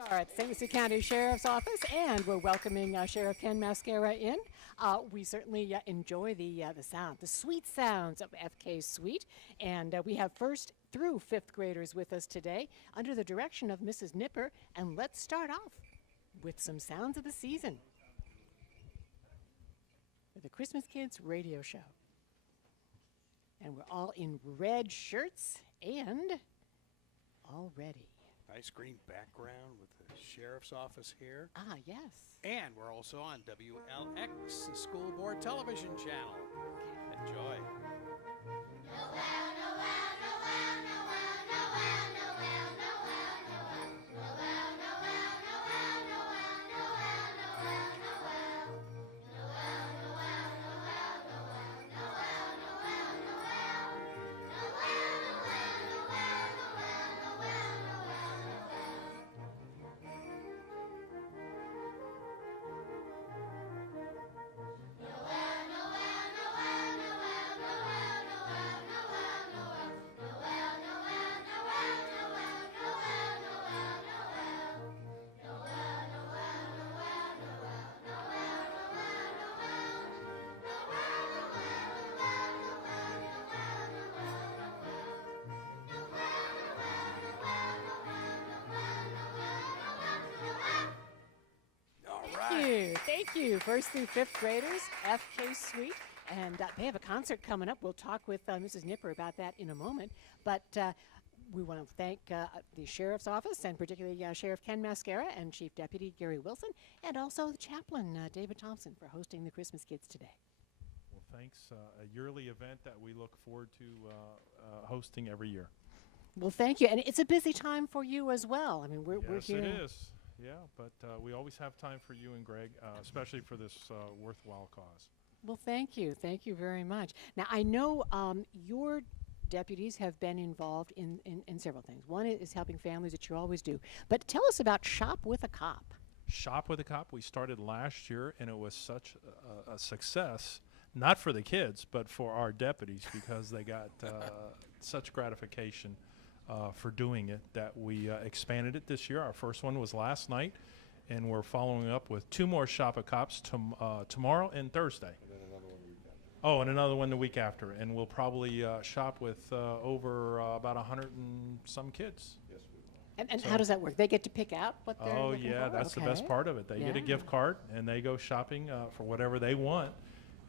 We are at St. Lucie County Sheriff's Office, and we're welcoming Sheriff Ken Mascara in. We certainly enjoy the sound, the sweet sounds of FK Sweet, and we have first through fifth graders with us today under the direction of Mrs. Nipper. And let's start off with some sounds of the season for the Christmas Kids radio show. And we're all in red shirts and all ready. Nice green background with the sheriff's office here. Ah, yes. And we're also on WLX, the school board television channel. Enjoy. Thank you. First through fifth graders, FK Suite. And they have a concert coming up. We'll talk with Mrs. Nipper about that in a moment. But we want to thank the Sheriff's Office, and particularly Sheriff Ken Mascara and Chief Deputy Gary Wilson, and also the Chaplain David Thompson for hosting the Christmas Kids today. Well, thanks. A yearly event that we look forward to hosting every year. Well, thank you. And it's a busy time for you as well. I mean, we're here. Yes, it is. Yeah, but we always have time for you and Greg, especially for this worthwhile cause. Well, thank you. Thank you very much. Now, I know your deputies have been involved in several things. One is helping families, that you always do. But tell us about Shop with a Cop. Shop with a Cop, we started last year, and it was such a success, not for the kids, but for our deputies, because they got such gratification for doing it, that we expanded it this year. Our first one was last night, and we're following up with 2 more Shop with Cops tomorrow and Thursday. And then another one the week after. Oh, and another one the week after. And we'll probably shop with over about 100 and some kids. Yes, we will. And how does that work? They get to pick out what they're Oh, looking yeah, for? that's the Okay. best part of it. They get a Yeah. gift card, and they go shopping for whatever they want.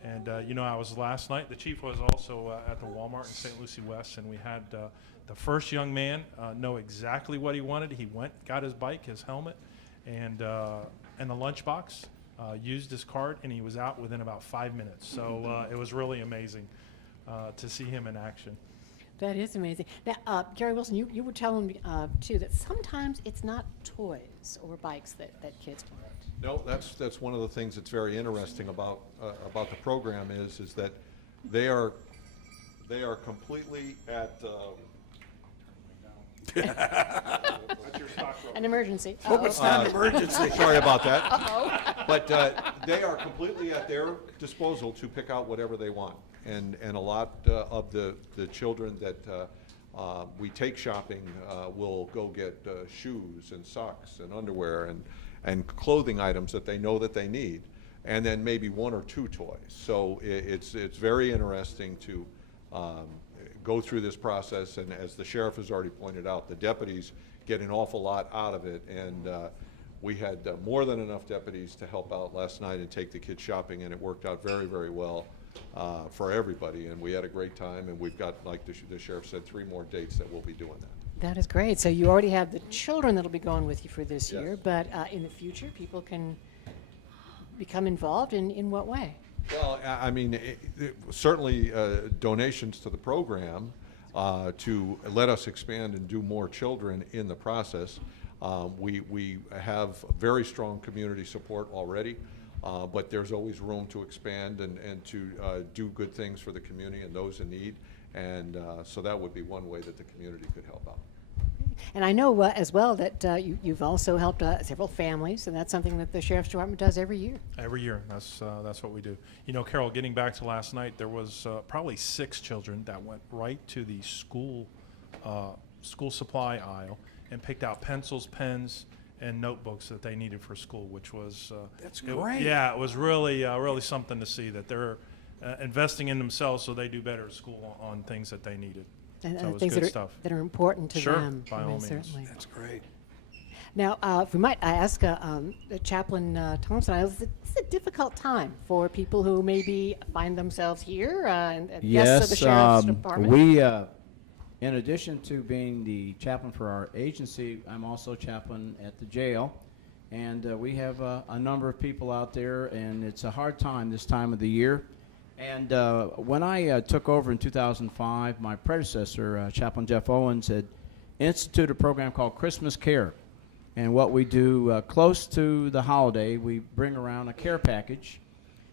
And, I was last night, the chief was also at the Walmart in St. Lucie West, and we had the first young man know exactly what he wanted. He went, got his bike, his helmet, and the lunchbox, used his card, and he was out within about 5 minutes. So it was really amazing to see him in action. That is amazing. Now, Gary Wilson, you were telling me, too, that sometimes it's not toys or bikes that kids want. No, that's one of the things that's very interesting about the program is that they are completely at. An emergency. Hope it's not an emergency. Sorry about that. Uh-oh. But they are completely at their disposal to pick out whatever they want. And a lot of the children that we take shopping will go get shoes and socks and underwear and clothing items that they know that they need, and then maybe 1 or 2 toys. So it's very interesting to go through this process, and as the sheriff has already pointed out, the deputies get an awful lot out of it, and we had more than enough deputies to help out last night and take the kids shopping, and it worked out very, very well for everybody, and we had a great time, and we've got, like the sheriff said, 3 more dates that we'll be doing that. That is great. So you already have the children that'll be going with you for this Yes. year, but in the future, people can become involved in what way? Well, I mean, certainly donations to the program to let us expand and do more children in the process. We have very strong community support already, but there's always room to expand and to do good things for the community and those in need. And so that would be one way that the community could help out. And I know as well that you've also helped several families, and that's something that the Sheriff's Department does every year. Every year, that's what we do. Carol, getting back to last night, there was probably 6 children that went right to the school supply aisle and picked out pencils, pens, and notebooks that they needed for school, which was That's it- great. Yeah, it was really really something to see that they're investing in themselves so they do better at school on things that they needed. And So it was things good that are, stuff. that are important to Sure, them. by I mean, all means. certainly. That's great. Now, if we might, I ask Chaplain Thompson, it's a difficult time for people who maybe find themselves here and guests of the Sheriff's Department. We, in addition to being the chaplain for our agency, I'm also chaplain at the jail. And we have a number of people out there, and it's a hard time this time of the year. And when I took over in 2005, my predecessor, Chaplain Jeff Owens, had instituted a program called Christmas Care. And what we do close to the holiday, we bring around a care package,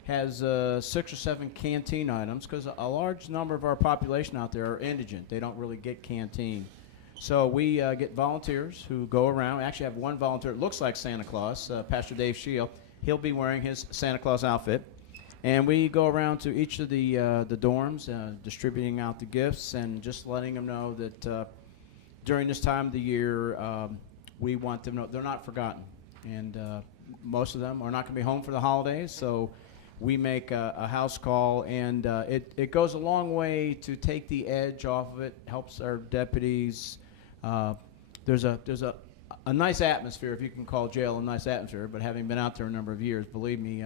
has 6 or 7 canteen items, because a large number of our population out there are indigent. They don't really get canteen. So we get volunteers who go around. We actually have one volunteer that looks like Santa Claus, Pastor Dave Shield. He'll be wearing his Santa Claus outfit. And we go around to each of the dorms, distributing out the gifts and just letting them know that during this time of the year, we want them to know they're not forgotten. And most of them are not going to be home for the holidays, so we make a house call, and it goes a long way to take the edge off of it, helps our deputies. There's a nice atmosphere, if you can call jail a nice atmosphere, but having been out there a number of years, believe me,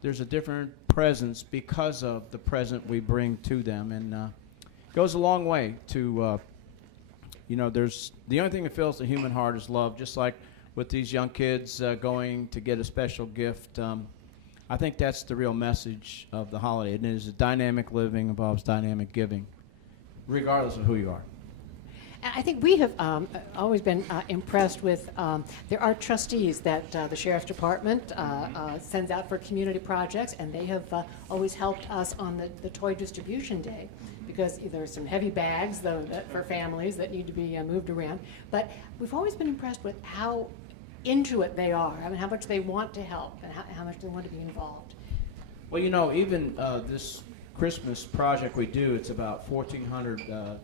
there's a different presence because of the present we bring to them, and it goes a long way to there's the only thing that fills the human heart is love, just like with these young kids going to get a special gift. I think that's the real message of the holiday. It is dynamic living involves dynamic giving, regardless of who you are. And I think we have always been impressed with, there are trustees that the Sheriff's Department sends out for community projects, and they have always helped us on the toy distribution day, because there are some heavy bags though for families that need to be moved around. But we've always been impressed with how into it they are. I mean, how much they want to help and how much they want to be involved. Well, even this Christmas project we do, it's about 1,400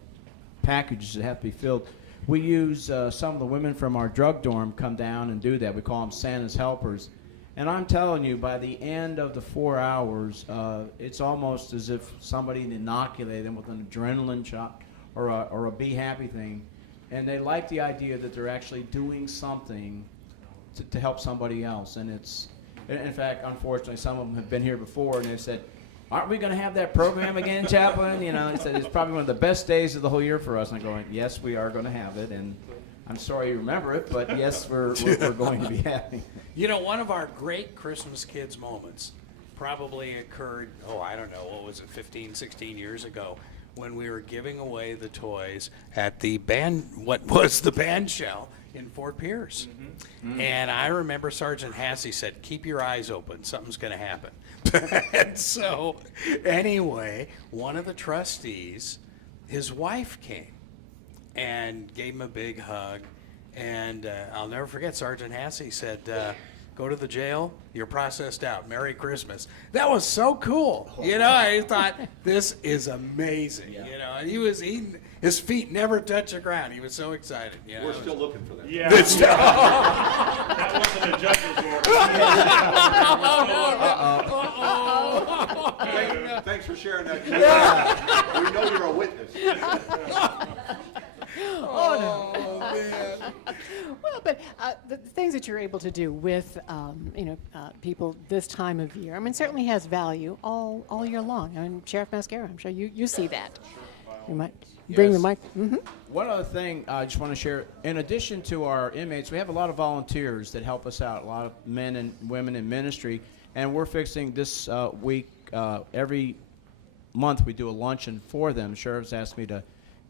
packages that have to be filled. We use some of the women from our drug dorm come down and do that. We call them Santa's helpers. And I'm telling you, by the end of the 4 hours, it's almost as if somebody inoculated them with an adrenaline shot or a be happy thing. And they like the idea that they're actually doing something to help somebody else. And it's, in fact, unfortunately, some of them have been here before, and they said, "Aren't we going to have that program again, Chaplain?" He said, "It's probably one of the best days of the whole year for us." And I'm going, "Yes, we are going to have it." And I'm sorry you remember it, but yes, we're going to be having it. One of our great Christmas Kids moments probably occurred, I don't know, what was it, 15, 16 years ago, when we were giving away the toys at the what was the band shell in Fort Pierce. Mm-hmm. And I remember Sergeant Hassey said, "Keep your eyes open, something's going to happen." And so, anyway, one of the trustees, his wife came and gave him a big hug. And I'll never forget, Sergeant Hassey said, "Go to the jail, you're processed out. Merry Christmas." That was so cool. I thought, this is amazing. Yeah. And his feet never touched the ground. He was so excited. We're still looking for that. Yeah, that wasn't a judge's order. Thanks for sharing that. Yeah. We know you're a witness. Man. Well, but the things that you're able to do with people this time of year, I mean, certainly has value all year long. I mean, Sheriff Mascara, I'm sure you see that. You might bring the mic. Mm-hmm. One other thing I just want to share, in addition to our inmates, we have a lot of volunteers that help us out, a lot of men and women in ministry, and we're fixing this week, every month we do a luncheon for them. The sheriff's asked me to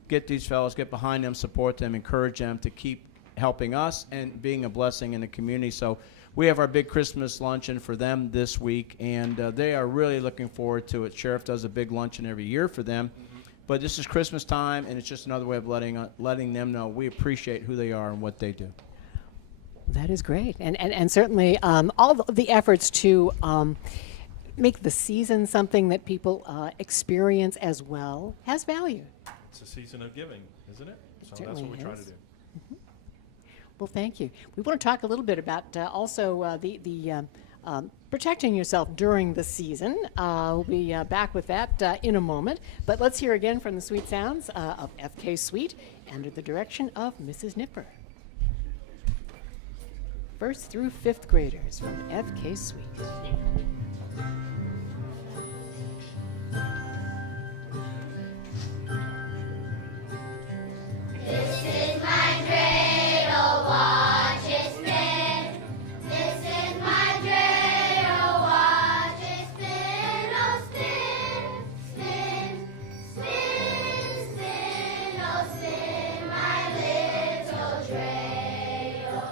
get these fellows, get behind them, support them, encourage them to keep helping us and being a blessing in the community. So we have our big Christmas luncheon for them this week, and they are really looking forward to it. Sheriff does a big luncheon every year for them. But this is Christmas time, and it's just another way of letting them know we appreciate who they are and what they do. That is great, and certainly all the efforts to make the season something that people experience as well has value. It's a season of giving, isn't it? So that's certainly what we try to is. do. Well, thank you. We want to talk a little bit about also the protecting yourself during the season. We'll be back with that in a moment. But let's hear again from the sweet sounds of FK Sweet under the direction of Mrs. Nipper. First through fifth graders from FK Sweet. This is my cradle, watch it spin. This is my cradle, watch it spin. Oh, spin, spin, spin, spin. Oh, spin, my little cradle.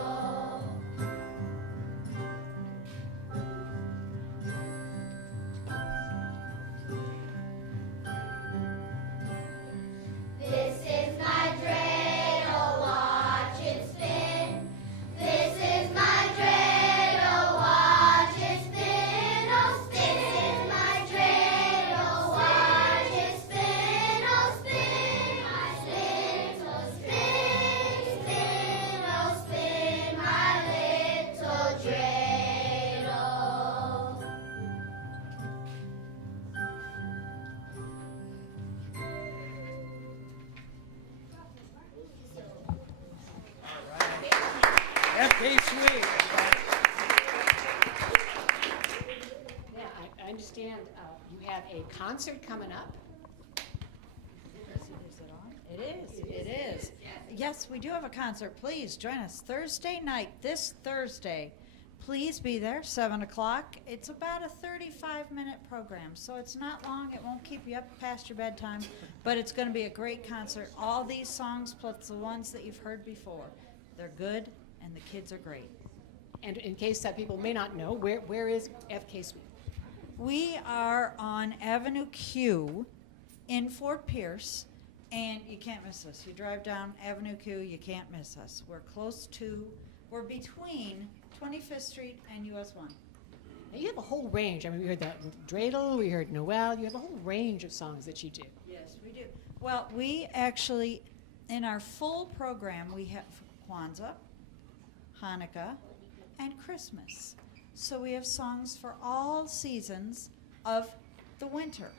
This is my cradle, watch it spin. This is my cradle, watch it spin. Oh, spin. This is my cradle, watch it spin. Oh, spin, my little spin, spin. Oh, spin, my little cradle. FK Sweet. Yeah, I understand you have a concert coming up. It is. It is. Yes, we do have a concert. Please join us Thursday night, this Thursday. Please be there, 7 o'clock. It's about a 35-minute program, so it's not long. It won't keep you up past your bedtime, but it's going to be a great concert. All these songs, plus the ones that you've heard before, they're good, and the kids are great. And in case people may not know, where is FK Sweet? We are on Avenue Q in Fort Pierce, and you can't miss us. You drive down Avenue Q, you can't miss us. We're between 25th Street and US 1. Now, you have a whole range. I mean, we heard that with Dreidel, we heard Noel. You have a whole range of songs that you do. Yes, we do. Well, we actually, in our full program, we have Kwanzaa, Hanukkah, and Christmas. So we have songs for all seasons of the winter.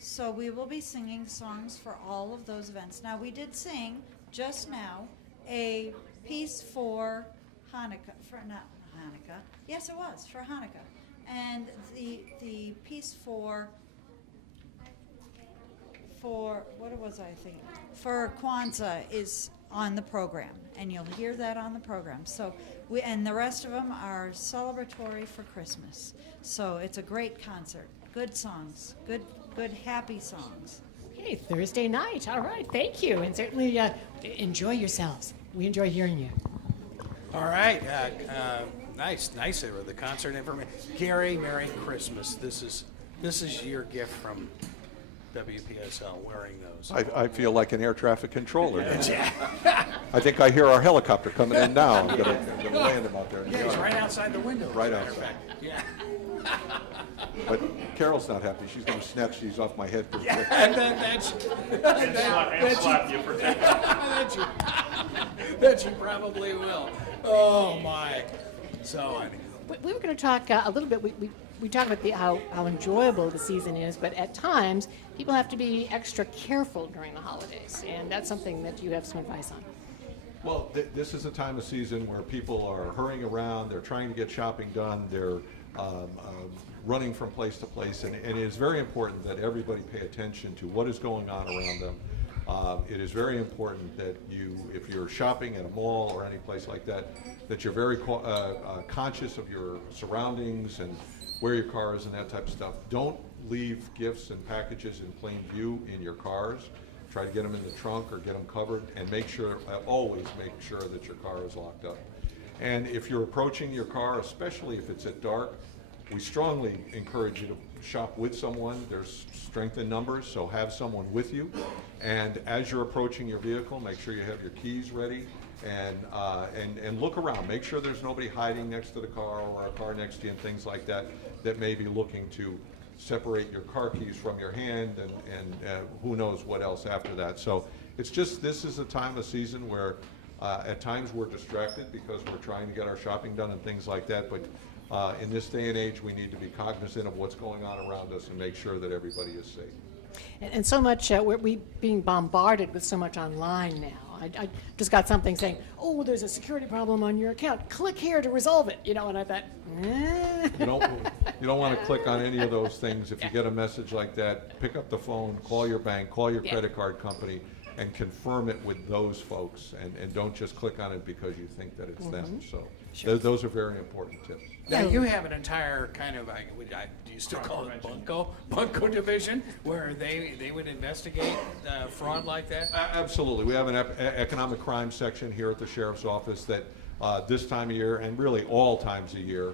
So we will be singing songs for all of those events. Now, we did sing just now a piece for Hanukkah, not Hanukkah. Yes, it was for Hanukkah. And the piece for what was I thinking? For Kwanzaa is on the program, and you'll hear that on the program. So and the rest of them are celebratory for Christmas. So it's a great concert. Good songs, good happy songs. Okay, Thursday night. All right, thank you. And certainly enjoy yourselves. We enjoy hearing you. All right. Nice. There were the concert information. Gary, Merry Christmas. This is your gift from WPSL, wearing those. I feel like an air traffic controller. I think I hear our helicopter coming in now. I'm gonna land him out there. Yeah, he's right outside the window. Right as a matter of outside. fact. Yeah. But Carol's not happy. She's going to snatch these off my head. And then that's And slap you for taking it. that you probably will. Oh my. So We were going to talk a little bit. We talked about how enjoyable the season is, but at times people have to be extra careful during the holidays, and that's something that you have some advice on. Well, this is a time of season where people are hurrying around. They're trying to get shopping done. They're running from place to place, and it is very important that everybody pay attention to what is going on around them. It is very important that if you're shopping at a mall or any place like that, that you're very conscious of your surroundings and where your car is and that type of stuff. Don't leave gifts and packages in plain view in your cars. Try to get them in the trunk or get them covered, and always make sure that your car is locked up. And if you're approaching your car, especially if it's at dark, we strongly encourage you to shop with someone. There's strength in numbers, so have someone with you. And as you're approaching your vehicle, make sure you have your keys ready, and look around. Make sure there's nobody hiding next to the car or a car next to you and things like that may be looking to separate your car keys from your hand and who knows what else after that. So it's just, this is a time of season where At times, we're distracted because we're trying to get our shopping done and things like that, but in this day and age, we need to be cognizant of what's going on around us and make sure that everybody is safe. And so much, we being bombarded with so much online now. I just got something saying, oh, there's a security problem on your account. Click here to resolve it, and I thought, You don't want to click on any of those things. If you get a message like that, pick up the phone, call your bank, call your credit card company, and confirm it with those folks, and don't just click on it because you think that it's them. So those are very important tips. Now, you have an entire kind of, do you still call it bunco division, where they would investigate fraud like that? Absolutely. We have an economic crime section here at the Sheriff's Office that this time of year, and really all times of year,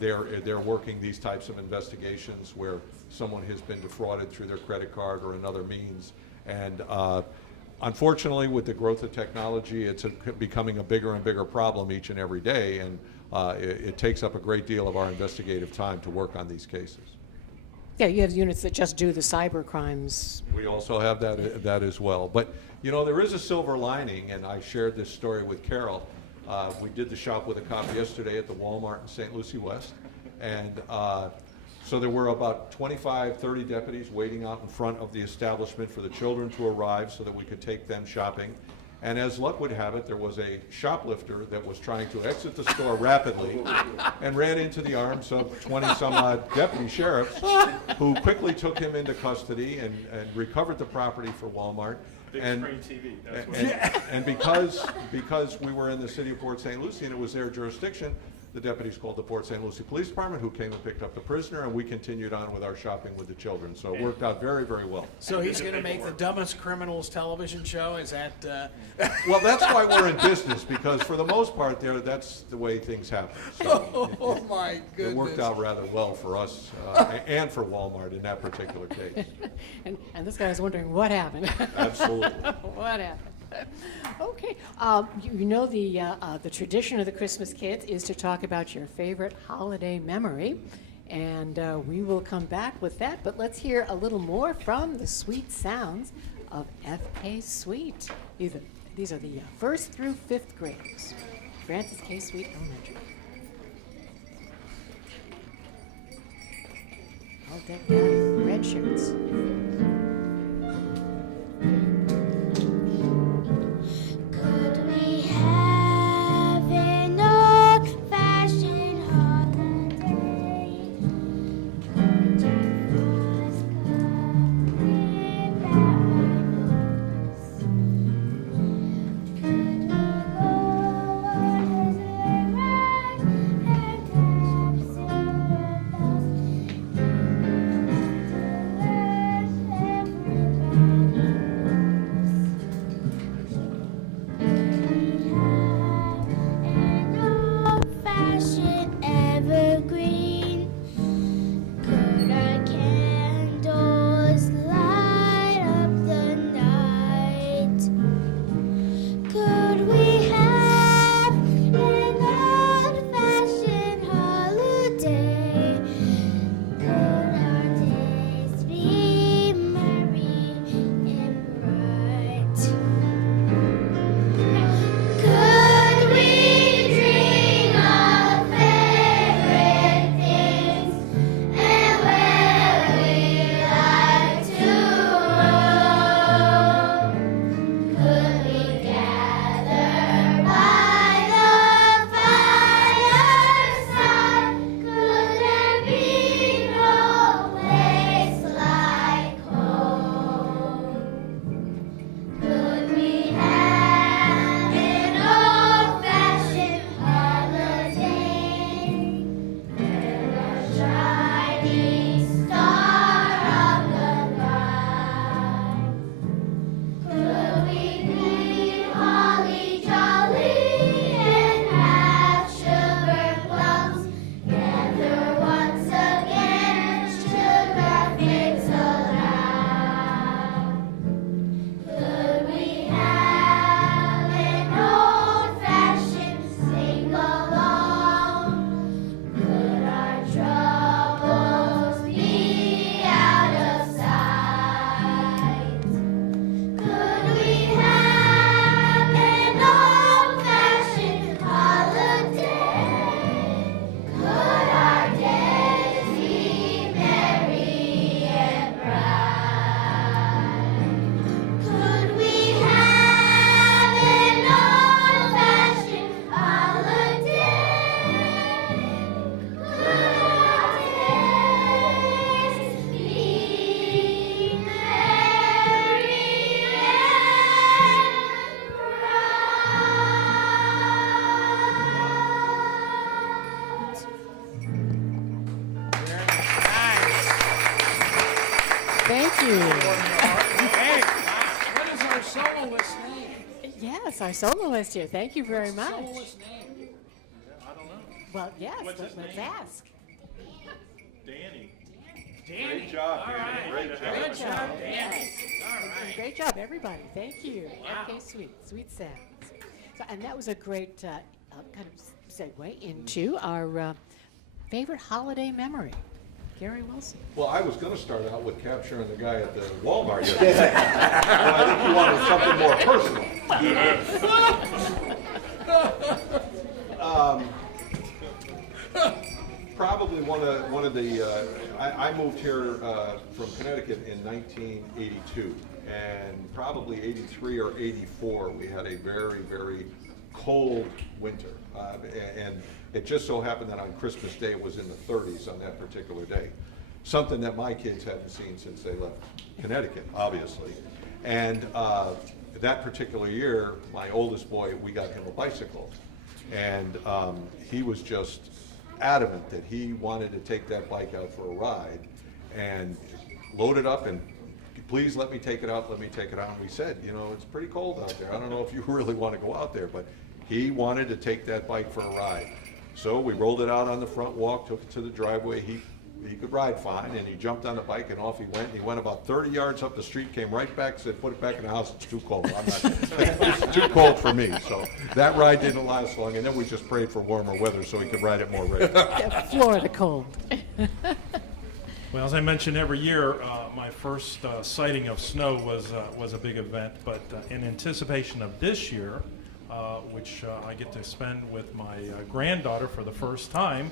they're working these types of investigations where someone has been defrauded through their credit card or another means. And unfortunately, with the growth of technology, it's becoming a bigger and bigger problem each and every day, and it takes up a great deal of our investigative time to work on these cases. yeah, you have units that just do the cyber crimes. We also have that as well. But, there is a silver lining, and I shared this story with Carol. We did the Shop with a Cop yesterday at the Walmart in St. Lucie West, and so there were about 25, 30 deputies waiting out in front of the establishment for the children to arrive so that we could take them shopping. And as luck would have it, there was a shoplifter that was trying to exit the store rapidly and ran into the arms of 20-some-odd deputy sheriffs who quickly took him into custody and recovered the property for Walmart. Big And- screen TV. That's what And because we were in the city of Port St. Lucie and it was their jurisdiction, the deputies called the Port St. Lucie Police Department, who came and picked up the prisoner, and we continued on with our shopping with the children. So it worked out very, very well. So he's going to make the Dumbest Criminals television show? Is that? Well, that's why we're in business, because for the most part that's the way things happen. So Oh my goodness! it worked out rather well for us and for Walmart in that particular case. And this guy was wondering what happened. Absolutely. What happened? Okay, the tradition of the Christmas Kids is to talk about your favorite holiday memory, and we will come back with that. But let's hear a little more from the sweet sounds of F.K. Sweet. These are the first through fifth graders, Francis K. Sweet Elementary. All decked out in red shirts. Could we have an old-fashioned holiday? Could you ask without my notice? Could we go on a ride and capsule with us in you. Hey, what is our soloist name? Yes, our soloist here. Thank you very much. Soloist name? I don't know. Well, yes, What's his let's name? ask. Danny. Danny. Great job, All Danny. right. Great job. Good Good job. job, Danny. Yes. All right. Great job, everybody. Thank you. Wow. FK Sweet Sounds. So, and that was a great kind of segue into our favorite holiday memory. Gary Wilson. Well, I was gonna start out with capturing the guy at the Walmart yesterday. But I think you wanted something more personal. Probably one of the, I moved here from Connecticut in 1982, and probably 83 or 84, we had a very, very cold winter. And it just so happened that on Christmas Day, it was in the 30s on that particular day. Something that my kids hadn't seen since they left Connecticut, obviously. And that particular year, my oldest boy, we got him a bicycle. And he was just adamant that he wanted to take that bike out for a ride and load it up and please let me take it out, let me take it out. And we said, you know, it's pretty cold out there. I don't know if you really want to go out there, but he wanted to take that bike for a ride. So we rolled it out on the front walk, took it to the driveway. He could ride fine, and he jumped on the bike, and off he went. He went about 30 yards up the street, came right back, said, put it back in the house, it's too cold. It's too cold for me. So that ride didn't last long, and then we just prayed for warmer weather so he could ride it more regularly. Florida cold. Well, as I mentioned, every year, my first sighting of snow was a big event. But in anticipation of this year, which I get to spend with my granddaughter for the first time.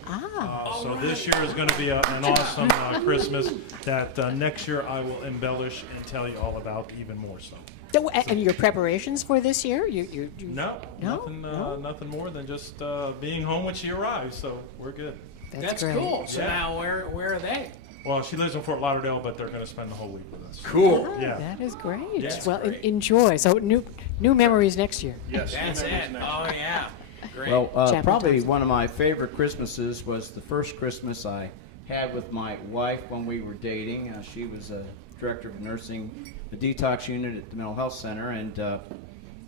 So this year is going to be an awesome Christmas that next year I will embellish and tell you all about even more so. So, and your preparations for this year? You No, No? nothing more than just being home when she arrives. So we're good. That's That's great. cool. So Yeah. now where are they? Well, she lives in Fort Lauderdale, but they're going to spend the whole week with us. Cool. Yeah. That is great. That's well, great. enjoy. So new memories next year. Yes, That's new it. memories next Oh year. yeah. Great. Well, Chapman probably Thompson. one of my favorite Christmases was the first Christmas I had with my wife when we were dating. She was a director of nursing, the detox unit at the mental health center, and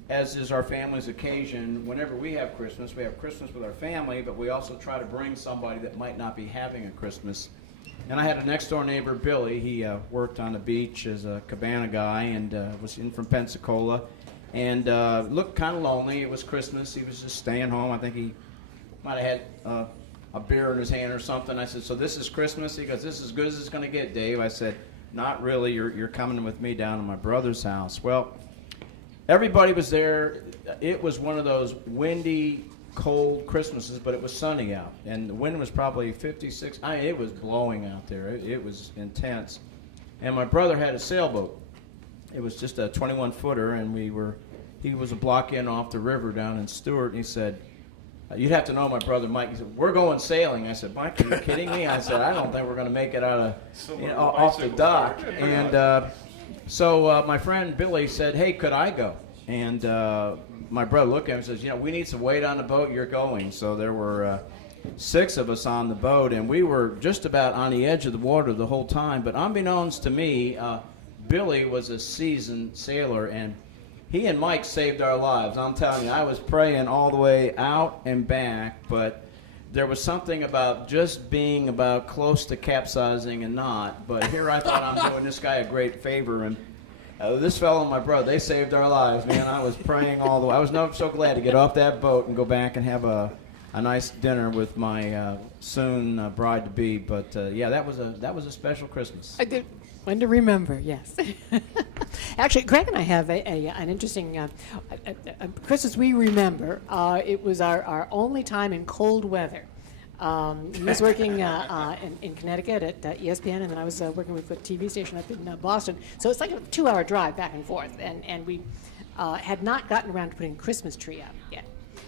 as is our family's occasion, whenever we have Christmas with our family, but we also try to bring somebody that might not be having a Christmas. And I had a next door neighbor, Billy. He worked on the beach as a cabana guy and was in from Pensacola. And looked kind of lonely. It was Christmas. He was just staying home. I think he might have had a beer in his hand or something. I said, so this is Christmas? He goes, this is as good as it's going to get, Dave. I said, not really. You're coming with me down to my brother's house. Well, everybody was there. It was one of those windy, cold Christmases, but it was sunny out. And the wind was probably 56. It was blowing out there. It was intense. And my brother had a sailboat. It was just a 21-footer, and he was a block in off the river down in Stewart, and he said, you'd have to know my brother Mike. He said, we're going sailing. I said, Mike, are you kidding me? I said, I don't think we're going to make it out of, off the dock. And so my friend Billy said, hey, could I go? And my brother looked at him and says, we need some weight on the boat. You're going. So there were 6 of us on the boat, and we were just about on the edge of the water the whole time. But unbeknownst to me, Billy was a seasoned sailor, and he and Mike saved our lives. I'm telling you, I was praying all the way out and back, but there was something about just being about close to capsizing and not. But here I thought I'm doing this guy a great favor, and this fellow and my brother, they saved our lives, man. I was praying all the way. I was so glad to get off that boat and go back and have a nice dinner with my soon bride-to-be. But yeah, that was a special Christmas. I did. One to remember, yes. Actually, Greg and I have an interesting Christmas we remember. It was our only time in cold weather. He was working in Connecticut at ESPN, and then I was working with a TV station up in Boston. So it's like a 2-hour drive back and forth, and we had not gotten around to putting a Christmas tree up yet.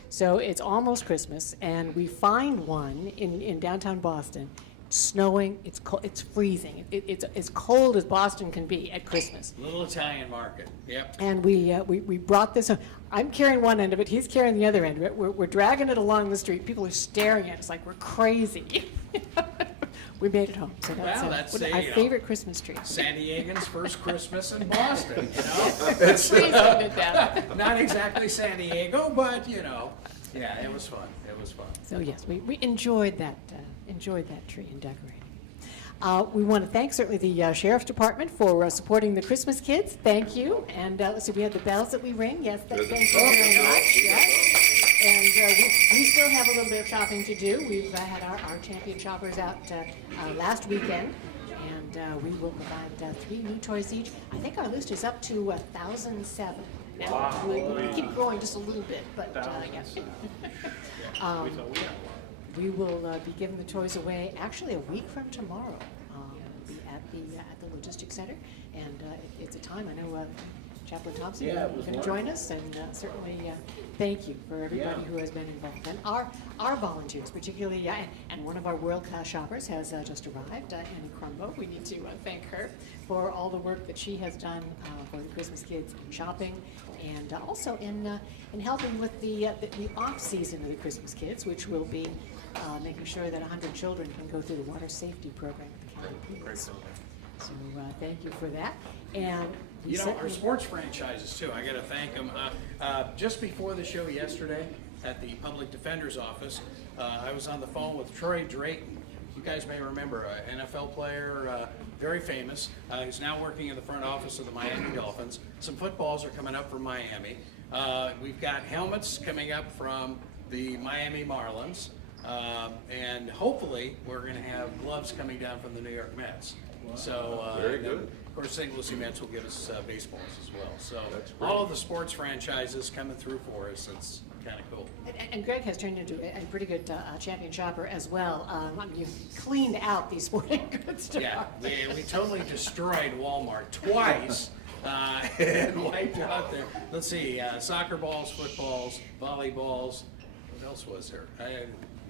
So it's almost Christmas, and we find one in downtown Boston. Snowing, it's cold, it's freezing. It's as cold as Boston can be at Christmas. Little Italian market. Yep. And we brought this home. I'm carrying one end of it, he's carrying the other end of it. We're dragging it along the street. People are staring at us like we're crazy. We made it home. So that's, Well, that's our you know, favorite Christmas tree. San Diegan's first Christmas in Boston, you know? It's, Please hold it down. not exactly San Diego, but, you know, yeah, it was fun. It was fun. So yes, we enjoyed that tree and decorating. We want to thank certainly the Sheriff's Department for supporting the Christmas kids. Thank you. And let's see, we have the bells that we ring. Yes, thank you very much. Yes. And we still have a little bit of shopping to do. We've had our champion shoppers out last weekend, and we will provide 3 new toys each. I think our list is up to 1,007. Now, we'll keep growing just a little bit, but yeah. We will be giving the toys away actually a week from tomorrow. We'll be at the Logistics Center, and it's a time. I know Chaplain Thompson, Yeah, you're it was going to join us, and certainly thank you for everybody who has been involved. And our volunteers, particularly, and one of our world-class shoppers has just arrived, Annie Crumbo. We need to thank her for all the work that she has done for the Christmas kids in shopping, and also in helping with the off-season of the Christmas kids, which will be making sure that 100 children can go through the water safety program at the county pools. So thank you for that. And we You know, our certainly- sports franchises too, I gotta thank them. Just before the show yesterday, at the Public Defender's Office, I was on the phone with Troy Drayton. You guys may remember, an NFL player, very famous. He's now working in the front office of the Miami Dolphins. Some footballs are coming up from Miami. We've got helmets coming up from the Miami Marlins. And hopefully, we're gonna have gloves coming down from the New York Mets. So, Very good. of course, St. Lucie Mets will give us baseballs as well. So That's great. all of the sports franchises coming through for us. It's kind of cool. And Greg has turned into a pretty good champion shopper as well. I mean, you've cleaned out the sporting goods Yeah, department. we totally destroyed Walmart twice and wiped out there. Let's see, soccer balls, footballs, volleyballs. What else was there?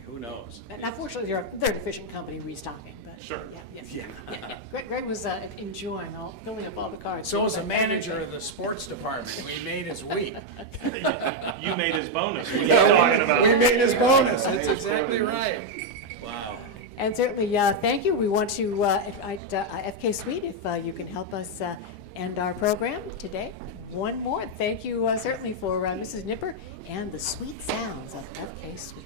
Who knows? Now, fortunately, they're a deficient company restocking, but. Sure. Yeah. Greg was enjoying filling up all the cards. So as a manager of the sports department, we made his week. You made his bonus. What are you talking about? We made his bonus. That's exactly right. Wow. And certainly, thank you. We want to invite FK Suite if you can help us end our program today. One more. Thank you certainly for Mrs. Nipper and the sweet sounds of FK Suite.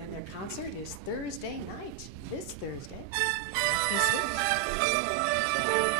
And their concert is Thursday night, this Thursday. FK Suite.